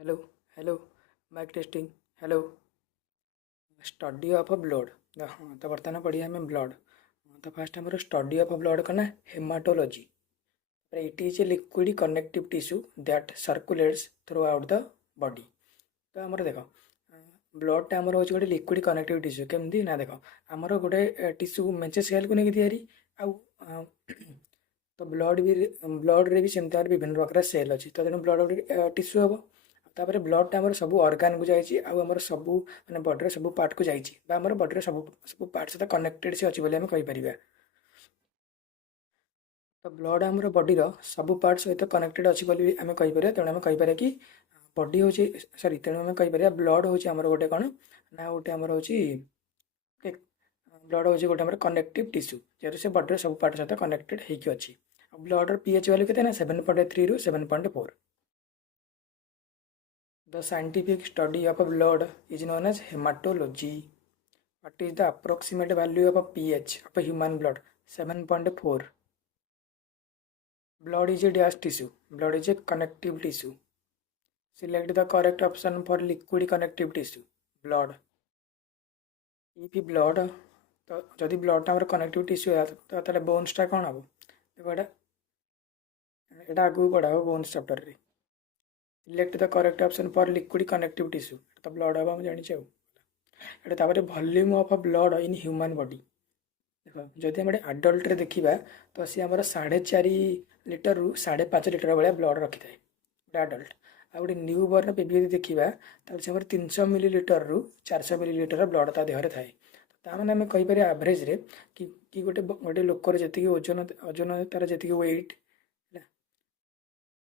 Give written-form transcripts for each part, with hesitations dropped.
Hello hello mic testing hello study of blood. हाँ तो बर्तमान पढ़िया आम ब्लड। तो फास्ट आम स्टडी ऑफ ब्लड कना haematology. It is a liquid connective tissue that circulates throughout the body. तो आमर देख ब्लडटा आमर हूँ गोटे लिक्विड कनेक्टिव टिश्यू केमती ना देख आमर गोटे टिश्यू मेंचे सेल को लेकिन तैयारी आउ तो ब्लड रे भी सेमती विभिन्न प्रकार सेल अच्छी तो तेणु ब्लड टिश्यू हम तापर ब्लडटा आमर सब अर्गान को जाइए आमर सब मैंने बॉडी सब पार्ट को जाइए आमर बॉडी सब सब पार्ट सहित कनेक्टेड से अच्छी बोली आम कहीपर। तो ब्लड आमर बॉडीर सब पार्ट सहित कनेक्टेड अच्छी बोली आम कहीपर तेणु आम कहीपर कि बॉडी हूँ सरी तेणु आम कहीपर ब्लड हूँ आमर गोटे कौन ना गोटे आमर हूँ ब्लड हूँ गोटे आमर कनेक्टिव टिश्यू जेहतु से बॉडी सब पार्ट सहित कनेक्टेड होगी अच्छी। ब्लडर पीएच वैल्यू के 7.3 ରୁ 7.4। The scientific study of blood is known as hematology. What is the approximate value of a pH of a human blood? 7.4. Blood is a dash tissue. Blood is a connective tissue. Select the correct option for liquid connective tissue. Blood. If blood तो जदि ब्लडटा आम connective tissue है तो बोन्सटा कौन हम देखो यहाँ आगू पढ़ा बोन्स चैप्टर रे। Select the correct option for liquid connective tissue तो ब्लड हम आम जाने ये volume of blood in human body देख जदि आम आडल्ट देखा तो सी आम 4.5 लिटर रू 5.5 लिटर भाया ब्लड रखी था गोटे आडल्ट आ गोटे न्यू बर्न बेबी देखा तो 300 मिलीलिटर रू 400 मिलीलिटर ब्लड ता देहरे थाए। ताने आम कहीपर एवरेज रे कि गोटे गोटे लोकर जी ओजन ओजन तार जी वेट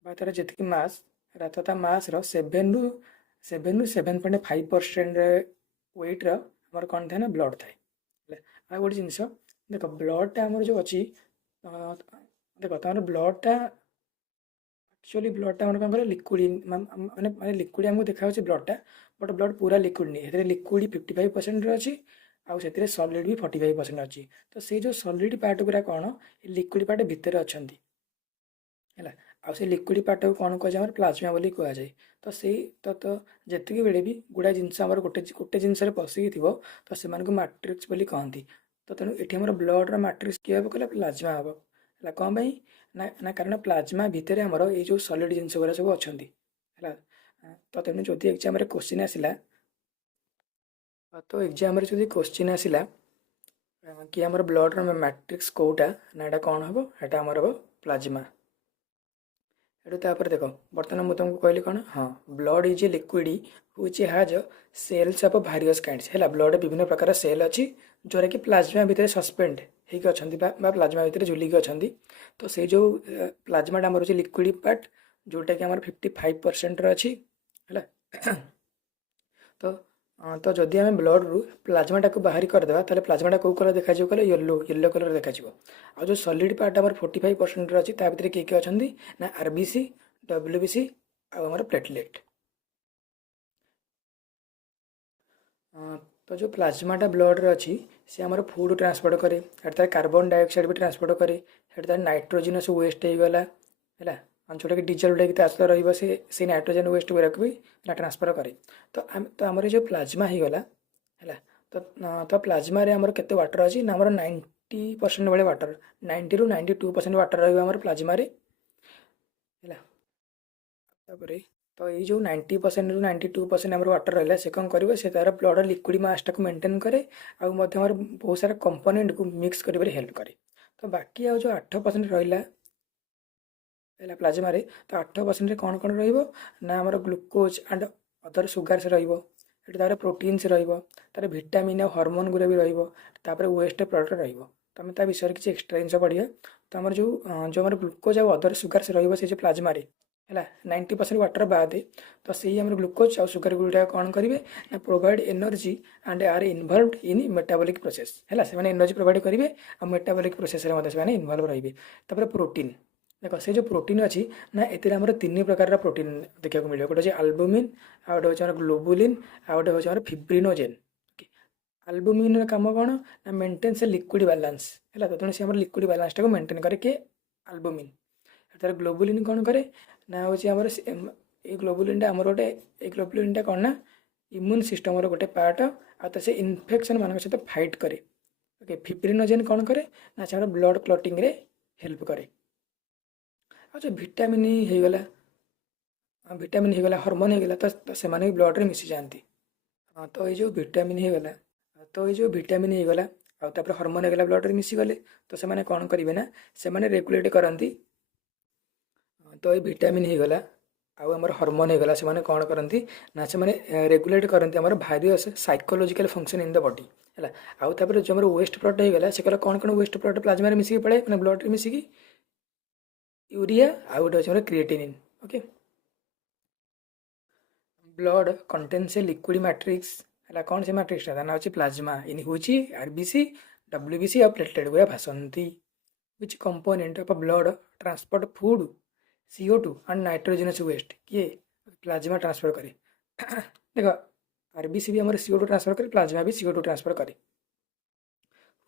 तार जी मास तो मास रू 7.5% वेट्र आमर कौन थाए ना ब्लड थाए। आ गोटे जिनस देख ब्लडटा आमर जो अच्छी देख तुम ब्लडटा एक्चुअली ब्लडटा आम कौन लिक्विड माने लिक्विड आमको देखा ब्लडटा बट ब्लड पूरा लिक्विड नहीं लिक्विड 55% अच्छी आउ से सॉलिड भी 45% अच्छी। तो से जो सॉलिड पार्ट गुरा कौन लिक्विड पार्ट भितर अच्छा है आउ से लिक्विड पार्ट को कौन कहुए प्लाज्मा बोली कहुए। तो से तो जितकी बेले भी गुड़ा जिनस गोटे गोटे जिनस पशिकी थी तो से मैट्रिक्स बोली कहती। तो तेणु ये आम ब्लड्र मैट्रिक्स किए हम कहले प्लाज्मा हम है कौन पाई ना कारण प्लाज्मा भितर आमर ये जो सॉलिड जिनस गुरा सब अच्छा है। तो तेणु जदि एग्जाम क्वेश्चन आसला तो एग्जाम जदि क्वेश्चन आसला कि आमर ब्लड्र मैट्रिक्स कौटा ना यहाँ कौन हम यहाँ आमर हम प्लाज्मा। देख बर्तमान मुझे तुमको कहली कौन हाँ blood is a liquid which has cells of various kinds है ब्लड विभिन्न प्रकार सेल अच्छी जोरा कि प्लाज्मा भितर सस्पेंड होती प्लाज्मा भितर झुलिकी अच्छा। तो से जो प्लाज्माटा आम रोचे लिक्विड पार्ट जोटा कि आम 55% अच्छी है। तो तो जदि आम ब्लड रू प्लाज्माटा को बाहरी करदे तो प्लाज्माटा कौ कलर देखा कहले येलो येलो कलर देखा आ जो सॉलिड पार्ट आम 45% अच्छी भितर किए किए अच्छा ना आरबीसी डब्ल्यूबीसी आमर प्लेटलेट। तो जो प्लाज्माटा ब्लड अच्छी सी आमर फूड ट्रांसपोर्ट करे तार कार्बन डाइऑक्साइड भी ट्रांसपोर्ट करे तार नाइट्रोजनस वेस्ट होगला है जोटा कि डीजल जोटा कि रही से नाइट्रोजन वेस्ट गुराक भी ना ट्रांसफर करे। तो आमर जो प्लाज्मा हो गला है तो प्लाज्मा रे आमर केते वाटर अच्छी ना आमर 90% भाई वाटर 90 ରୁ 92% वाटर रही प्लाज्मा रे है। तो ये जो 90% ରୁ 92% आमर वाटर रहा से कौन कर से तार ब्लड लिक्विड मासटा को मेंटेन करे आउ बहुत सारा कंपोनेंट को मिक्स कर हेल्प करे। तो बाकी आ जो 8% रहा है प्लाज्मा रे तो 8% कौन कौन ना आमर ग्लूकोज एंड अदर सुगार्स तार प्रोटीन्स तार विटामिन और हार्मोन गुरा भी रही वेस्ट प्रोडक्ट रमें ता विषय किसी एक्सट्रा जिन पढ़िया। तो आमर जो जो आम ग्लूकोज और अदर सुगार्स रे प्लाज्मा रे है 90% वाटर बाद तो से आम ग्लूकोज और सुगार गुड़ा कौन करेंगे ना provide energy and are involved in metabolic process है से एनर्जी प्रोवाइड करेंगे और मेटाबॉलिक प्रोसेस में इनवल्व रही। प्रोटीन देख से जो प्रोटीन अच्छी ना ये आम 3 प्रकार प्रोटीन देखा मिले गोटे आल्बुमिन आ गोटे हूँ ग्लोबुलिन आ गोटे हूँ फिब्रिनोजेन। आल्बुमिन काम कौन ना मेंटेन से लिक्विड बैलेंस है तो तेणु से लिक्विड बैलेंस को मेंटेन करे किए आल्बुमिन। तार ग्लोबुलिन कौन करे ना हूँ आमर ये ग्लोबुलिनटा आमर गोटे ये ग्लोबुलिनटा कौन ना इम्यून सिस्टम गोटे पार्ट आ तो से इन्फेक्शन मान सहित फाइट करे। ओके फिब्रिनोजेन कौन करे ना से ब्लड क्लटिंग रे हेल्प करे। आ जो भिटामिन होगला भिटामिन होगला हार्मोन होगला तो से ब्लड रे मिसी जाती। हाँ तो ये जो भिटामिन होगला तो ये जो भिटामिन होगला आपर हार्मोन होगला ब्लड रे मिसी गले तो से कौन करेंगे ना से रेगुलेट करती। तो ये भिटामिन होगला आमर हार्मोन होगला से कौन करती ना से रेगुलेट करती आम various psychological function in the body है। आउे जो आम वेस्ट प्रोडक्ट होगला से कहला कौन कौन वेस्ट प्रोडक्ट प्लाज्मा मिसिकी पड़े मैंने ब्लड रे मिसिकी यूरिया आउ गोटे अच्छे creatinine. Okay blood contains a liquid matrix है कौन से मैट्रिक्स ना अच्छे प्लाज्मा इन हूँ आरबीसी डब्ल्यूबीसी और प्लेटलेट गुड़ा भासती which component of blood transport food CO2 and nitrogenous waste किए प्लाज्मा ट्रांसफर करे। देख आरबीसी भी हमारे CO2 ट्रांसफर करे प्लाज्मा भी CO2 ट्रांसफर करे।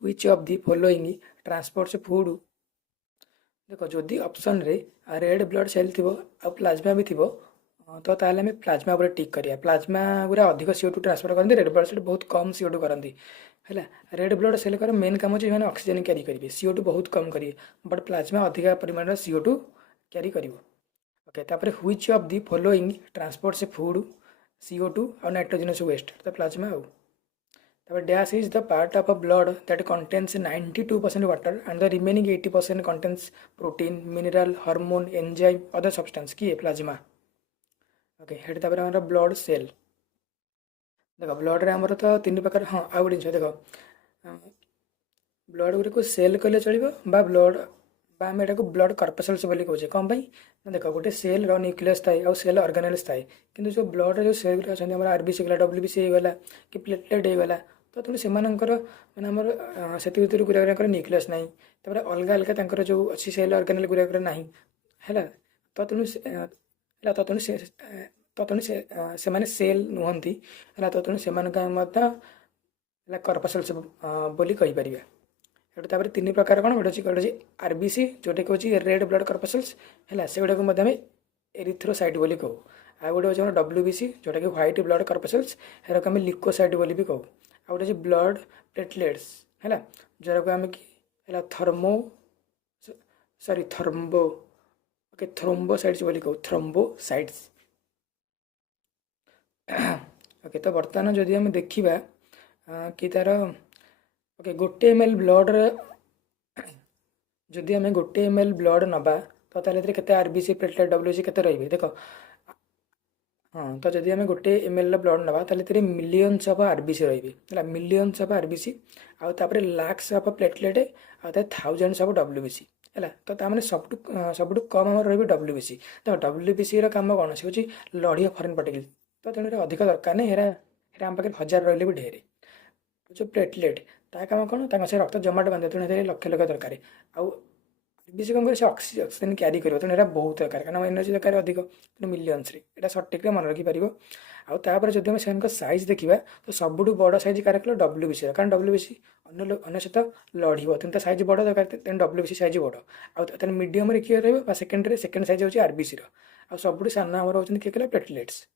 Which of the following transport से फूड देख जदि ऑप्शन रे रेड ब्लड सेल थी आ प्लाज्मा भी थी तो ताल आम प्लाज्मा पर टिक करिया। प्लाज्मा गुरा अधिक CO2 ट्रांसफर करती रेड ब्लड सेल बहुत कम CO2 करती है। रेड ब्लड सेल कर मेन काम होची मैंने ऑक्सीजन कैरी करेंगे CO2 बहुत कम करेंगे बट प्लाज्मा अधिक परिमाण CO2 कैरी कर। ओके तापर which of the following transport से फूड CO2 और नाइट्रोजनस वेस्ट तो प्लाज्मा आउ। तापर dash is the part of a blood that contains 92% water and the remaining 80% contains protein mineral hormone enzyme other substance किए plasma. Okay head तापर हमारा blood cell देख blood रे हमर तो तीन प्रकार हाँ आउ गोटे जिन देख ब्लड गुड़ी को सेल कहले चलो ब्लड आम यहाँ ब्लड कर्पसल्स बोली कहे कौन ना देख गोटे सेल न्यूक्लियस थाए आउ सेल ऑर्गेनेल्स थाए कि जो ब्लड जो सेल गुरा अच्छा आरबीसी गला डब्ल्यूबीसी होगला कि प्लेटलेट होगला तो तेणु से मैंने आमर से गुराक न्यूक्लियस ना अलग अलग जो अच्छी सेल ऑर्गेनेल गुराक ना है तो तेणु तो तेणु से सेल नुहति है तो तेणु से कर्पसल्स बोली कहीपर। तापर तीन प्रकार कौन गोटे गोटे आरबीसी जोटा कि हूँ रेड ब्लड कर्पसल्स है से गुड़ा आम एरिथ्रोसाइट बोली कहू। आ गोटे अच्छे डब्ल्यूबीसी जोटा कि व्हाइट ब्लड कर्पसल्स है आम लिकोसाइट बोली भी कहू। आ गोटे ब्लड प्लेटलेट्स है जोरा को आम कि थर्मो सॉरी थर्म्बो ओके थ्रोम्बोसाइट्स बोली कहू थ्रोम्बोसाइट्स। ओके तो बर्तमान जदि आम देखा कि तार ओके गोटे ml ब्लड जदि आम गोटे ml ब्लड नवा तो ताले केते आरबीसी प्लेटलेट डब्ल्यूसी केते रही देख। हाँ तो जदि आम गोटे ml ब्लड नवा ताले मिलियंस ऑफ आरबीसी रही है मिलियंस ऑफ आरबीसी आउे लाक्स ऑफ प्लेटलेट आउ थाउजेंड्स ऑफ डब्ल्यूबीसी है तो ताने सबुठ कम आम रही डब्ल्यूबीसी। तो डब्ल्यूबीसी काम कौन से हूँ लड़ी फरेन पार्टिकल तो तेणु अधिक दरकार नहीं हेरा आम पाखे 1000 रही भी ढेर। जो प्लेटलेट ता काम कौन से रक्त जमाट बांधे तेणु लक्ष लक्ष दरकार आरबीसी कौन कर ऑक्सीजन क्यारी कर तेणु बहुत दरकार कारण एनर्जी दरकार अधिक तेणु मिलियंस यहाँ सठिक मन रखिपार। आउे जब हम से सैज देखा तो सबुठ बड़ सैज कार कल डब्ल्यूबीसी कारण डब्ल्यूबीसी अन्य सहित लड़ब तेणु सैज बड़ दरकार तेणु डब्ल्यूबीसी सैज बड़ आउ मीडियम किए रहा सेकेंड सैज हूँ आरबीसी सबुठ सान आम होती किए कले प्लेटलेट्स।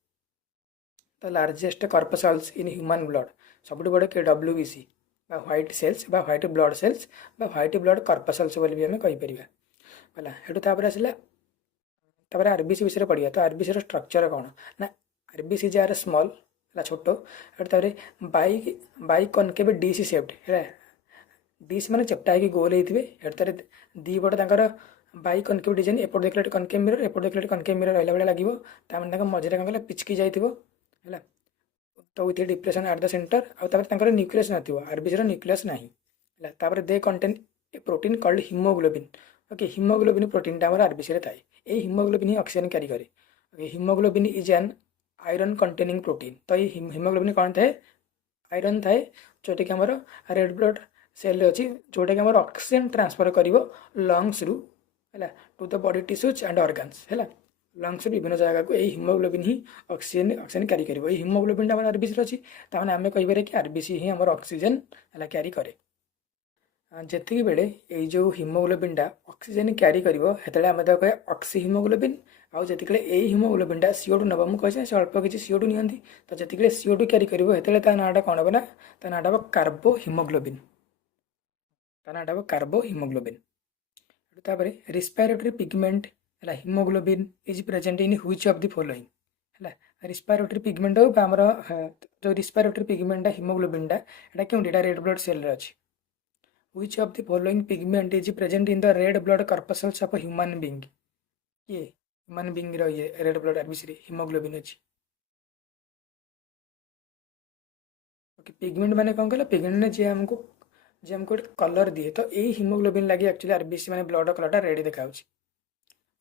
तो largest corpuscles in human blood सबुठ बड़ किए WBC white cells white blood cells white blood corpuscles बोली भी आम कहीपर है। हेठू आसला आरबीसी विषय पढ़ा तो आरबीसी स्ट्रक्चर कौन ना आरबीसी जार स्मॉल है छोट हेठू बाई कनकेव डिश शेप्ड है डिश मैंने चेप्टा है गोल होते हेठू दी पट बाई कनकेव डिजाइन एपट देखले कनकेव मिरर एपट देखले कनकेव मिरर रहा भाई लगे मझे कौन कह पिचकी जाइए है तो with depression at the center आउे न्यूक्लियस ना आरबीसी न्यूक्लियस ना है they contain a protein called haemoglobin. Okay haemoglobin protein आम आरबीसी थाए ये हिमोग्लोबिन ही ऑक्सीजन कैरी करे। Haemoglobin is an iron containing protein तो ये हिमोग्लोबिन कौन थाए आयरन थाए जोटा कि आम रेड ब्लड सेल अच्छी जोटा कि आम ऑक्सीजन ट्रांसफर कर लंग्स रु है to the body tissues and organs है लंग्स विभिन्न जगह को यही हिमोग्लोबिन ही ऑक्सीजन कैरी कर हिमोग्लोबिन आम आरबीसी अच्छी ताने आम कहीपर कि आरबीसी ही आम ऑक्सीजन है कैरी करे। ଯେତିକି ବେଳେ ଏଇ ଯେଉଁ ହିମୋଗ୍ଲୋବିନ୍ଟା ଅକ୍ସିଜେନ୍ କ୍ୟାରି କରିବ ସେତେବେଳେ ଆମେ ତାକୁ କହିବା ଅକ୍ସି ହିମୋଗ୍ଲୋବିନ୍। ଆଉ ଯେତିକିବେଳେ ଏଇ ହିମୋଗ୍ଲୋବିନ୍ଟା CO2 ନେବ, ମୁଁ କହିଛି ସେ ଅଳ୍ପ କିଛି CO2 ନିଅନ୍ତି, ତ ଯେତିକିବେଳେ CO2 କ୍ୟାରି କରିବ ସେତେବେଳେ ତା ନାଁଟା କ'ଣ ହେବ ନା, ତା ନାଁଟା ହେବ କାର୍ବୋ ହିମୋଗ୍ଲୋବିନ୍। ତା ନାଁଟା ହେବ କାର୍ବୋ ହିମୋଗ୍ଲୋବିନ୍। ତାପରେ ରେସ୍ପାଇରେଟୋରୀ ପିଗମେଣ୍ଟ ହେଲା, haemoglobin is present in which of the following ହେଲା। ରେସ୍ପାଇରେଟୋରୀ ପିଗମେଣ୍ଟ ହଉ ବା ଆମର ଯେଉଁ ରେସ୍ପାଇରେଟୋରୀ ପିଗମେଣ୍ଟଟା ହିମୋଗ୍ଲୋବିନ୍ଟା ଏଇଟା କେଉଁଠି, ଏଇଟା ରେଡ୍ ବ୍ଲଡ୍ ସେଲ୍ରେ ଅଛି। Which of the following pigment is present in the red blood corpuscles of a human being? ये ह्यूमन बीइंग रो ये रेड ब्लड आरबीसी रे हिमोग्लोबिन अछि। ओके, पिगमेंट माने कौन कहला, पिगमेंट ने जे हमको एक कलर दिए, तो यही हिमोग्लोबिन लगी एक्चुअली आरबीसी माने ब्लड कलरटा रेड देखाउछि।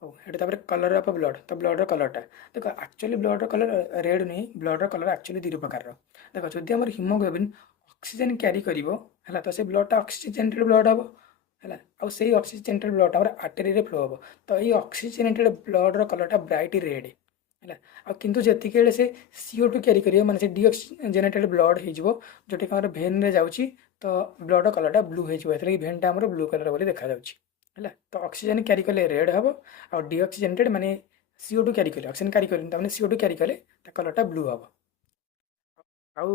ओ एटा तापर कलर ऑफ ब्लड, तो ब्लड कलरटा देखो एक्चुअली ब्लड कलर रेड नहीं, ब्लड कलर एक्चुअली दुई प्रकार रो। देखो जदि हमर हिमोग्लोबिन ऑक्सीजन क्यारी करिवो हला, तो से ब्लडटा ऑक्सीजनेटेड ब्लड हबो है। आउ से ऑक्सीजनेटेड ब्लड आम आर्टेरी रे फ्लो हम, तो ये ऑक्सीजनेटेड ब्लड कलरटा ब्राइट रेड है। आ किंतु जी से CO2 क्यारी कर माने से डीऑक्सीजनेटेड ब्लड हो जोटा कि भेन रे जाउची, तो ब्लड कलरटा ब्लू हो भेनटा आम ब्लू कलर बोली देखा जाउची है। तो ऑक्सीजन क्यारी कले रेड हम, आ डीऑक्सीजनेटेड माने CO2 क्यारी कले, ऑक्सीजन क्यारी कले CO2 क्यारी कले कलरटा ब्लू हम। आउ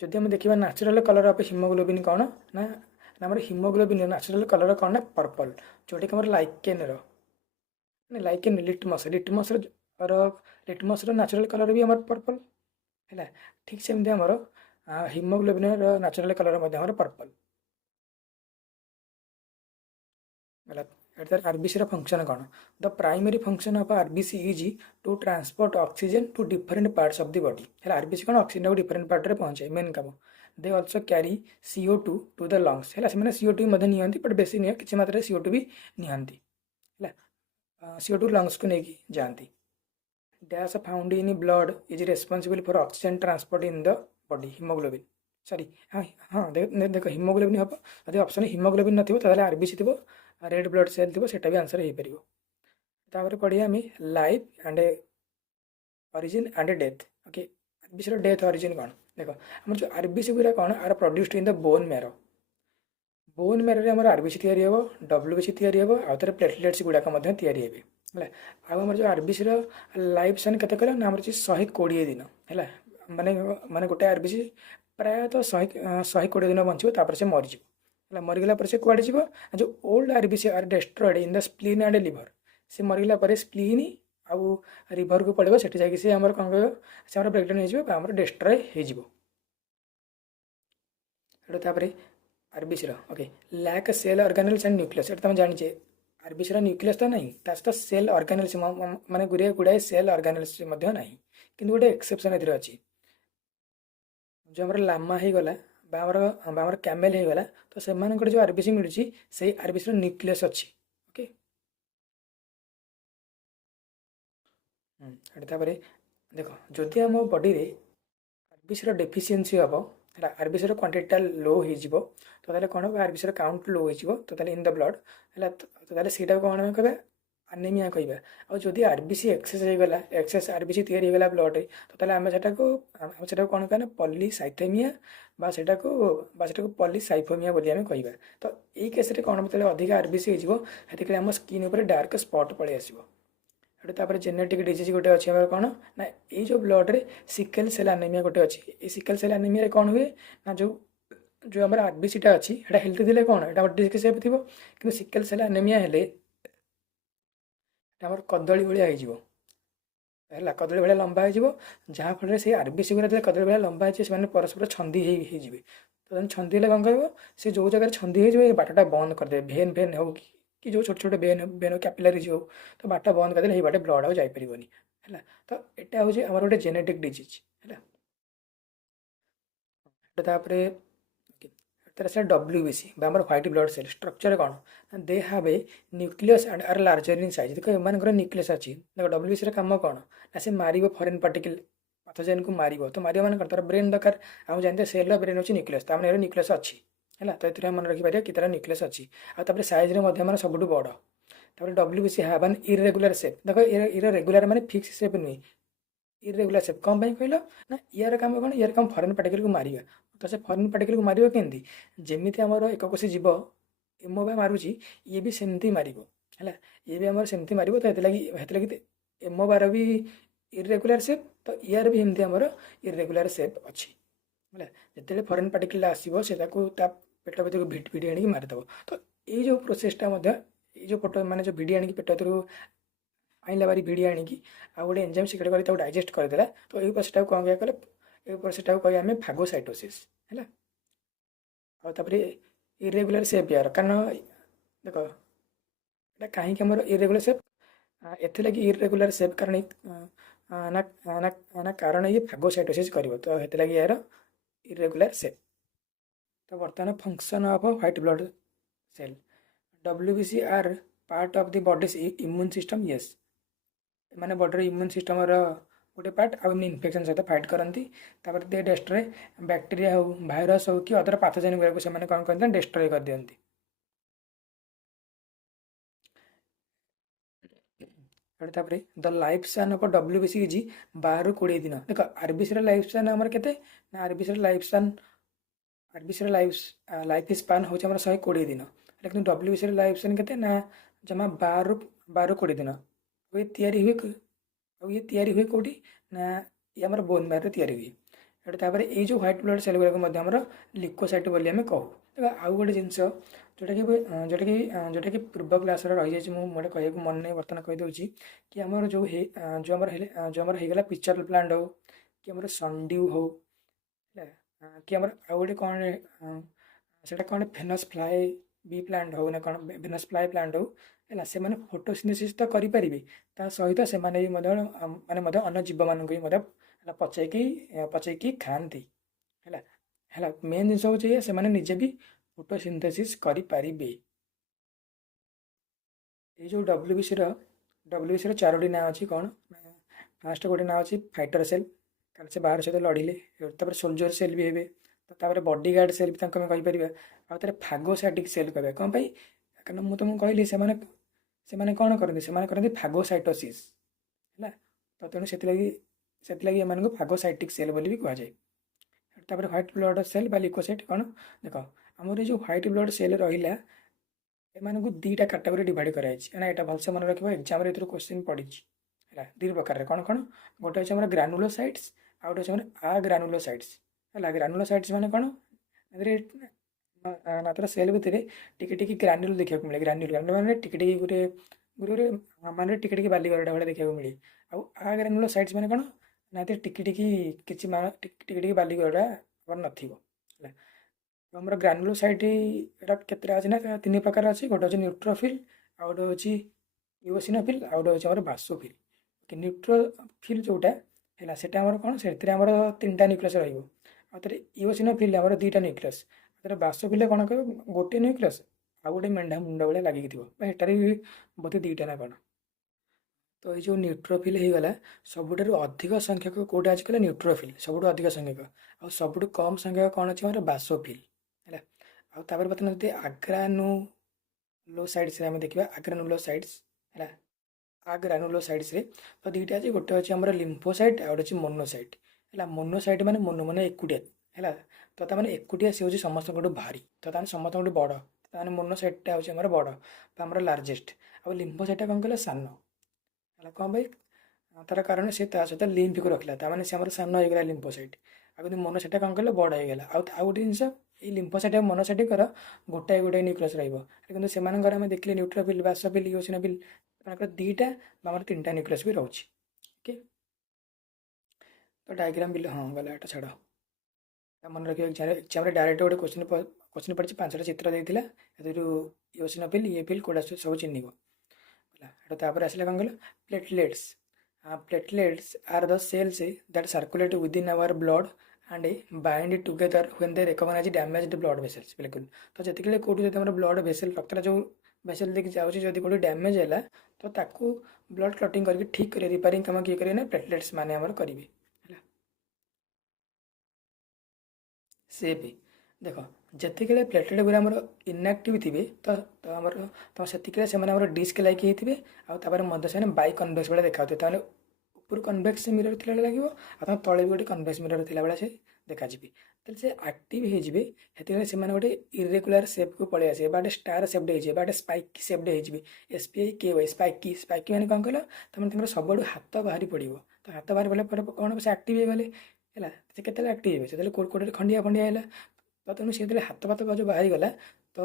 जदि हम देखा नेचुरल कलर ऑफ हिमोग्लोबिन कौन ना, आम हिमोग्लोबिन नेचुरल कलर कौन ना पर्पल, जोटा कि lichen lichen litmus litmus natural colour भी आम पर्पल है। ठीक सेमती आमर हिमोग्लोबिन नेचुरल कलर पर्पल है। आरबीसी फंक्शन कौन, the primary function of RBC is to transport oxygen to different parts of the body है। आरबीसी कौन ऑक्सीजन को डिफरेंट पार्ट रे पहुंचाए, मेन काम। They also carry CO2 to the lungs है, से CO2 नियंती, बट बेसी नुहे किसी मात्रा CO2 भी नियंती है। CO2 लंग्स को लेकिन जाती। Dash found in blood is responsible for oxygen transport in the body, haemoglobin sorry हाँ हाँ देख हिमोग्लोबिन हम, यदि ऑप्शन हिमोग्लोबिन नथिबो ताले आरबीसी थिबो, रेड ब्लड सेल थिबो, सेटा भी आंसर हो पारिबो। तापर पढ़िया आम life and origin and death. Okay, RBC death origin कौन, देखो आम जो आरबीसी गुरा कौन are produced in the bone marrow. Bone marrow रे आरबीसी तैयारी हम, WBC तैयारी हम, आउ तार प्लेटलेट्स गुड़ाक तैयारी हे है। आम जो आरबीसी लाइफ सान के ना 120 दिन है, माने माने गोटे आरबीसी प्रायतः 120 दिन बंचो, तापर से मरीज है। मरीगला से कुआड़े जीव, जो old RBC are destroyed in the spleen and liver, से मरीगला स्प्लीन आउ रिवर को पड़े, से जाकि से आमर कौन कह से ब्रेकडाउन हो डेस्ट्रॉय हो। RBC okay, lack cell organelles and nucleus, तुम जाने आरबीसी न्यूक्लियस तो नहीं, तो सेल ऑर्गेनेल्स माने गुड़ाए सेल ऑर्गेनेल्स ना, कि गोटे एक्सेप्शन ए अच्छी, जो आम लामा हो गला आमर कैमेल हो गला, तो से जो आरबीसी मिलूँ से आरबीसी न्यूक्लियस अच्छी। ओके, देख जदि आम बॉडी रे आरबीसी डेफिशिएंसी हम है, आरबीसी क्वांटिटी लो हो, तो कौन हम आरबीसी काउंट लो हो, तो इन द ब्लड है, तो सीटा कौन हम कह आनेमिया कहवा। और जदि आरबीसी एक्सेस होगा, एक्सेस आरबीसी तैयारी होगा ब्लड रे, तो आम से कौन कहना पॉलीसाइथेमिया को पॉलीसाइफोमिया बोली आम कहवा। तो यही केस कौन मतलब अधिक आरबीसी होती आम स्किन उपर डार्क स्पॉट पलि आसो। जेनेटिक डिजीज गोटे अच्छी कौन ना, ये जो ब्लड रे सिकल सेल आनेमिया गोटे अच्छी, ये सिकल सेल आनेमिया रे कौन हुए ना, जो जो आम आरबीसीटा अच्छी है हेल्थी थे कौन है डिस्क सेप थी, कि सिकल सेल आनेमिया हेले आम कदली भाया है, कदली भाया लंबा हो, जहाँफल से आरबीसी गुरा कदली भाया लंबा हो परस्पर छंदी हो। तो छंदी हेल्ले कौन कह, से जो जगह छंदी हो बाटटा बंद करदे, भेन भेन हो कि जो छोटे छोटे भेन कैपिलारीज हो, तो बाट बंद करदे, ये बाटे ब्लड आईपारन है। तो यहाँ हूँ आम गोटे जेनेटिक डिजीज है। से WBC white blood cell structure कौन, they have a nucleus and are larger in size. देखो एम न्यूक्लियस अच्छी, देखो WBC काम कौन ना, से मार फरेन पार्टिकल पाथोजेन को मार, तो मार मान तार ब्रेन दरकार, आम जानते सेल ब्रेन अच्छी न्यूक्लियस, तो न्यूक्लियस अच्छी है। तो मन रखिपारे कि तार न्यूक्लियस अच्छी, आउ सैज में सब बड़। WBC हाव एन इरेगुलर सेप, देखो इरेगुलर माने फिक्स सेप नुहे, इरेगुलर सेप कौन कहल ना, यार काम कौन, यार काम फरेन पार्टिकल को मारिया। तो से फरेन पार्टिकल को मार केमती, जमी आमर एककोशी जीव एमओ मारुची ये भी सेमती मारिबो है ये भी आमर सेमती मारिबो तो हेतलागी एमओ बार भी इरेगुलर सेप तो यार भी एमती आमर इरेगुलर सेप अच्छी है जिते फरेन पार्टिकल आसो से पेट भर भिड भिडी आनी मारिदेव तो ये जो प्रोसेसटा ये जो फोटो माने जो भिडी आनी पेट भर आईला बारी भिडी आनिकी आ गोटे एंजाइम सिक्रेट कर डाइजेस्ट करदेला तो ये प्रोसेसटा कौन कह कले ये प्रोसेसटा कह आम फागोसाइटोसिस है आउे इरेगुलर सेप यार कारण देख ये कहीं आमर इरेगुलर सेप एथिलागि इरेगुलर सेप कारण ना ना ना कारण ये फागोसाइटोसिस कर तो हेतलागि यार इरेगुलर सेप तो बर्तमान function of white blood cell WBC are part of the body's immune system yes माने बॉडी इम्यून सिस्टम गोटे पार्ट आ इन्फेक्शन सहित फाइट करती दे डेस्ट्रॉय बैक्टीरिया हो भाइरस हो कि अदर पाथोजेनिक वेयर को से कौन करते डेस्ट्रॉय कर दियंती the life span of WBC is 12 ରୁ 20 दिन देख RBC लाइफ स्पान आमर केते ना RBC life span RBC life span हूँ 120 दिन लेकिन WBC लाइफ स्पान केते ना जमा 12 ରୁ 20 दिन ये तैयारी हुए ये तैयारी हुए कौटी ना ये आमर बोन मैरो तैयारी हुए तापर ये जो व्हाइट ब्लड सेल गुड़ाक लिकोसाइट बोली आम कहू देख आउ गोटे जिनस जोटा कि पूर्व क्लास रही जाए मुझे कह मन नहीं बर्तमान कहीदे कि आमर जो आमर होगला पिक्चर प्लांट हो कि आमर संड्यू हो कि आमर आउ गोटे कौन से कौन फेनस फ्लाए बी प्लांट हो ना कौन फेनस फ्लाए प्लांट हो है से फोटोसिंथेसिस तो करें ता सहित से माने अन्य जीव मानक भी पचैकी खाती है मेन जिन हूँ से निजे भी फोटोसिंथेसिस करें ये जो WBC चारोटी ना अच्छी कौन फास्ट गोटे ना अच्छी फाइटर सेल कारण से बाहर सहित लड़िले तापर सोल्जर सेल भी हे तापर बॉडी गार्ड सेल भी कहीपर आउ फागोसाइटिक सेल कह कौन कारण मुझे तुमको कहली से कौन करती फागोसाइटोसिस है तो तेणु से एम फागोसाइटिक सेल बोली भी कहुए तापर व्हाइट ब्लड सेल लिकोसाइट कौन देख आमर जो व्हाइट ब्लड सेल रहा एम दुईटा कैटेगरी डिवाइड कराई यहाँ भलसे मन रख एग्जाम क्वेश्चन पड़ी है दुई प्रकार कौन कौन गोटे अच्छे ग्रानुलोसाइट्स आउ गोटे अच्छे ग्रानुलोसाइट्स है ग्रानुलोसाइट्स माने कौन ना तर सेल भितर टिके ग्रान्युल देखा मिले ग्रान्युल माने टिके गोटे गोटे माने टिके बाली गरडा भाई देखा मिले आउ आ ग्रानुलोसाइट्स माने कौन ना टिके टिके बाली गरडा नथिबो आमर ग्रानुलोसाइट केतटा अच्छे ना 3 प्रकार अच्छी गोटे अच्छे न्यूट्रोफिल आउ गोटे अच्छी इओसिनोफिल आउ गोटे अच्छे बासोफिल कि न्यूट्रोफिल जोटा है सेटा आमर कौन से 3टा न्यूक्लियस रही इओसिनोफिल आमर 2टा न्यूक्लियस बासोफिल कौन कह गोटे न्यूक्लियस आउ गोटे मेढ़ा मुंड भाई लगिक थोड़े भी बोधे 2टा ना कौन तो ये जो न्यूट्रोफिल होगला सबुठ अधिक संख्यक कौटे आज कल न्यूट्रोफिल सबुठ अधिक संख्यक आ सबुठ कम संख्यक कौन अच्छे हमारे बासोफिल है आपर बर्तमान जो आग्रानुलोसाइट्स आम देखा आग्रानुलोसाइट्स है आग्रानुलोसाइट्स तो 2टा अच्छे गोटे अच्छे आम लिम्फोसाइट आ गए मोनोसाइट है मोनोसाइट माने मोनो माने एकुटिया है तो ताने एकुटिया सी हूँ समस्त भारी तो समस्त बड़ तो मोनोसाइटा हूँ आम बड़ तो आम लार्जेस्ट आ लिम्फोसाइटा कौन कहला सान है कौन भाई तार कारण से सहित लिम्फ को रखला ताने से आम सान होगा लिम्फोसाइट आ मोनोसाइटा कौन कहले बड़ होगा आउ गोटे जिनस ये लिम्फोसाइट और मोनोसाइट गोटाए गोटाए न्यूक्लियस रही से आम देखिले न्यूट्रोफिल बासोफिल इओसिनोफिल 2टा आम 3टा न्यूक्लियस भी रोचे ओके तो डायग्राम भी हाँ गला एटा छाड़ मन रखिए एग्जाम डायरेक्ट गोटे क्वेश्चन पड़ी 5टा चित्र देता इओसिनोफिल इएफिल कौटा सब चिन्ह तापर आसला कौन कहल platelets platelets are the cells that circulate within our blood and bind together when they recognise damaged blood vessels बिल्कुल तो जितने कौटी जो ब्लड वेसल रक्तटा जो वेसल देखिए जाऊँगी जब कौटी डैमेज है तो ताकू ब्लड क्लटिंग करके ठीक कर रिपेयरिंग कम किए करेंगे प्लेटलेट्स माने आमर करेंगे से भी देख जिते प्लेटलेट गुरा आमर इनएक्टिव थे तो आमर तो से डिस्क लाइक होते बाई कन्वेक्स भाई देखा ଉପରୁ କନଭେକ୍ସ ମିରର ଥିଲା ବେଳେ ଲାଗିବ ଆଉ ତାଙ୍କ ତଳେ ବି ଗୋଟେ କନଭେକ୍ସ ମିରର ଥିଲା ବେଳେ ସେ ଦେଖାଯିବେ। ତାହେଲେ ସେ ଆକ୍ଟିଭ୍ ହେଇଯିବେ ସେତେବେଳେ ସେମାନେ ଗୋଟେ ଇରେଗୁଲାର ସେପ୍କୁ ପଳେଇ ଆସିବେ ବା ଗୋଟେ ଷ୍ଟାର ସେପ୍ଡ ହେଇଯିବେ ବା ଗୋଟେ ସ୍ପାଇକି ସେପ୍ଡ ହେଇଯିବେ। SPIKY ସ୍ପାଇକି ସ୍ପାଇକି ମାନେ କ'ଣ କହିଲ ତାମାନେ ତାଙ୍କର ସବୁଆଡ଼ୁ ହାତ ବାହାରି ପଡ଼ିବ। ତ ହାତ ବାହାରି ପଡ଼ିଲା ପରେ କ'ଣ ହେବ ସେ ଆକ୍ଟିଭ୍ ହେଇଗଲେ ହେଲା। ସେ କେତେବେଳେ ଆକ୍ଟିଭ୍ ହେବେ ଯେତେବେଳେ କୋଉଠି ଖଣ୍ଡିଆ ଫଣ୍ଡିଆ ହେଲା। ତ ତେଣୁ ସେ ଯେତେବେଳେ ହାତ ଫାତ ଯେଉଁ ବାହାରିଗଲା ତ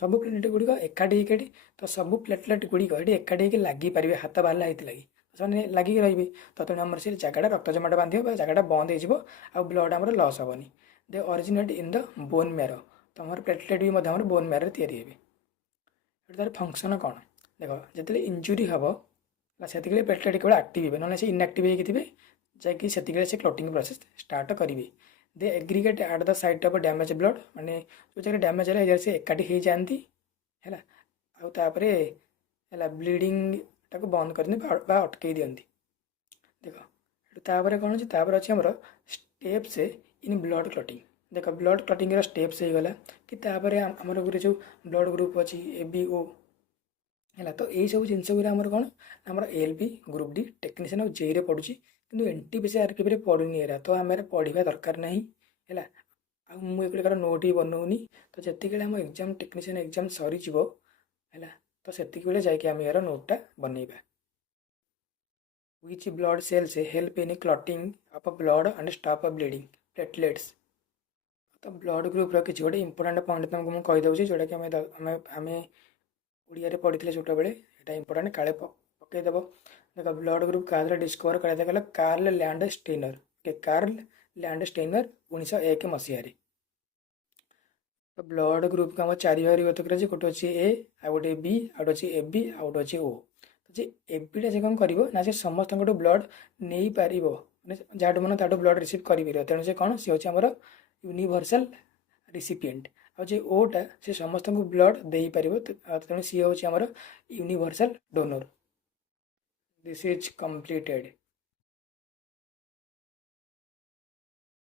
ସବୁ ପ୍ଲେଟଲେଟ୍ ଗୁଡ଼ିକ ଏକାଠି ହେଇକି ତ ସବୁ ପ୍ଲେଟଲେଟ୍ ଗୁଡ଼ିକ ଏଠି ଏକାଠି ହେଇକି ଲାଗିପାରିବେ ହାତ ବାହାରିଲା ହେଇଥିଲାଗି ସେମାନେ ଲାଗିକି ରହିବେ। ତ ତେଣୁ ଆମର ସେ ଜାଗାଟା ରକ୍ତ ଜମାଟ ବାନ୍ଧିବ ବା ଜାଗାଟା ବନ୍ଦ ହେଇଯିବ ଆଉ ବ୍ଲଡ଼ ଆମର ଲସ୍ ହେବନି। ଦେ originate in the bone marrow. ତ ଆମର ପ୍ଲେଟଲେଟ୍ ବି ମଧ୍ୟ ଆମର ବୋନ୍ ମ୍ୟାରୋରେ ତିଆରି ହେବେ। ଏଠି ତାର ଫଙ୍କସନ୍ କ'ଣ ଦେଖ ଯେତେବେଳେ ଇଞ୍ଜୁରି ହେବ ସେତିକିବେଳେ ପ୍ଲେଟଲେଟ୍ କେବଳ ଆକ୍ଟିଭ୍ ହେବେ ନହେଲେ ସେ ଇନ୍ଆକ୍ଟିଭ୍ ହେଇକି ଥିବେ ଯାଇକି ସେତିକିବେଳେ ସେ କ୍ଲଟିଂ ପ୍ରୋସେସ୍ ଷ୍ଟାର୍ଟ କରିବେ। They aggregate at the site of damage blood ମାନେ ଯେଉଁ ଜାଗାରେ ଡ୍ୟାମେଜ୍ ହେଲା ଏ ସେ ଏକାଠି ହେଇଯାଆନ୍ତି ହେଲା। ଆଉ ତାପରେ ହେଲା ବ୍ଲିଡ଼ିଂଟାକୁ ବନ୍ଦ କରିଦିଅନ୍ତି ବା ଅଟକେଇ ଦିଅନ୍ତି। ଦେଖ ଏଠୁ ତାପରେ କ'ଣ ଅଛି ତାପରେ ଅଛି ଆମର ଷ୍ଟେପ୍ସ ଇନ୍ ବ୍ଲଡ଼ କ୍ଲଟିଂ। ଦେଖ ବ୍ଲଡ଼ କ୍ଲଟିଂର ଷ୍ଟେପ୍ସ ହେଇଗଲା କି ତାପରେ ଆମର ଗୋଟେ ଯେଉଁ ବ୍ଲଡ଼ ଗ୍ରୁପ୍ ଅଛି ABO ହେଲା। ତ ଏଇସବୁ ଜିନିଷ ଗୁଡ଼ା ଆମର କ'ଣ ଆମର ALP ଗ୍ରୁପ୍ D ଟେକ୍ନିସିଆନ୍ ଆଉ JEIରେ ପଡ଼ୁଛି କିନ୍ତୁ NTPC RPFରେ ପଡ଼ୁନି ଏରା। ତ ଆମେ ଏରା ପଢ଼ିବା ଦରକାର ନାହିଁ ହେଲା। ଆଉ ମୁଁ ଏଗୁଡ଼ିକର ନୋଟ୍ ବି ବନଉନି। ତ ଯେତିକିବେଳେ ଆମ ଏକ୍ଜାମ୍ ଟେକ୍ନିସିଆନ୍ ଏକ୍ଜାମ୍ ସରିଯିବ ହେଲା ତ ସେତିକିବେଳେ ଯାଇକି ଆମେ ଏହାର ନୋଟ୍ଟା ବନେଇବା। Which blood cells help in clotting of blood and stop bleeding? Platelets। ତ ବ୍ଲଡ଼ ଗ୍ରୁପ୍ର କିଛି ଗୋଟେ ଇମ୍ପୋର୍ଟାଣ୍ଟ ପଏଣ୍ଟ ତୁମକୁ ମୁଁ କହିଦେଉଛି ଯେଉଁଟାକି ଆମେ ଓଡ଼ିଆରେ ପଢ଼ିଥିଲେ ଛୋଟବେଳେ। ଏଇଟା ଇମ୍ପୋର୍ଟାଣ୍ଟ କାଳେ ପକେଇଦେବ। ଦେଖ ବ୍ଲଡ଼ ଗ୍ରୁପ୍ କାହା ଦ୍ୱାରା ଡିସ୍କଭର କରାଯାଇଥିଲା କାର୍ଲ ଲ୍ୟାଣ୍ଡଷ୍ଟେନର। କାର୍ଲ ଲ୍ୟାଣ୍ଡଷ୍ଟେନର 1901 ମସିହାରେ। ତ ବ୍ଲଡ଼ ଗ୍ରୁପ୍କୁ ଆମ 4 ଭାଗରେ ବିଭକ୍ତ କରାଯାଇଛି। ଗୋଟେ ଅଛି A ଆଉ ଗୋଟେ B ଆଉ ଗୋଟେ ଅଛି AB ଆଉ ଗୋଟେ ଅଛି O। ଯେ ଏବିଟା ସେ କ'ଣ କରିବ ନା ସେ ସମସ୍ତଙ୍କଠୁ ବ୍ଲଡ଼ ନେଇପାରିବ ମାନେ ଯାହାଠୁ ମନ ତାଠୁ ବ୍ଲଡ଼ ରିସିଭ୍ କରିପାରିବ। ତେଣୁ ସେ କ'ଣ ସେ ହେଉଛି ଆମର ୟୁନିଭର୍ସାଲ ରିସିପିଏଣ୍ଟ। ଆଉ ଯେ ଓଟା ସେ ସମସ୍ତଙ୍କୁ ବ୍ଲଡ଼ ଦେଇପାରିବ ତେଣୁ ସିଏ ହେଉଛି ଆମର ୟୁନିଭର୍ସାଲ ଡୋନର। This is କମ୍ପ୍ଲିଟେଡ଼।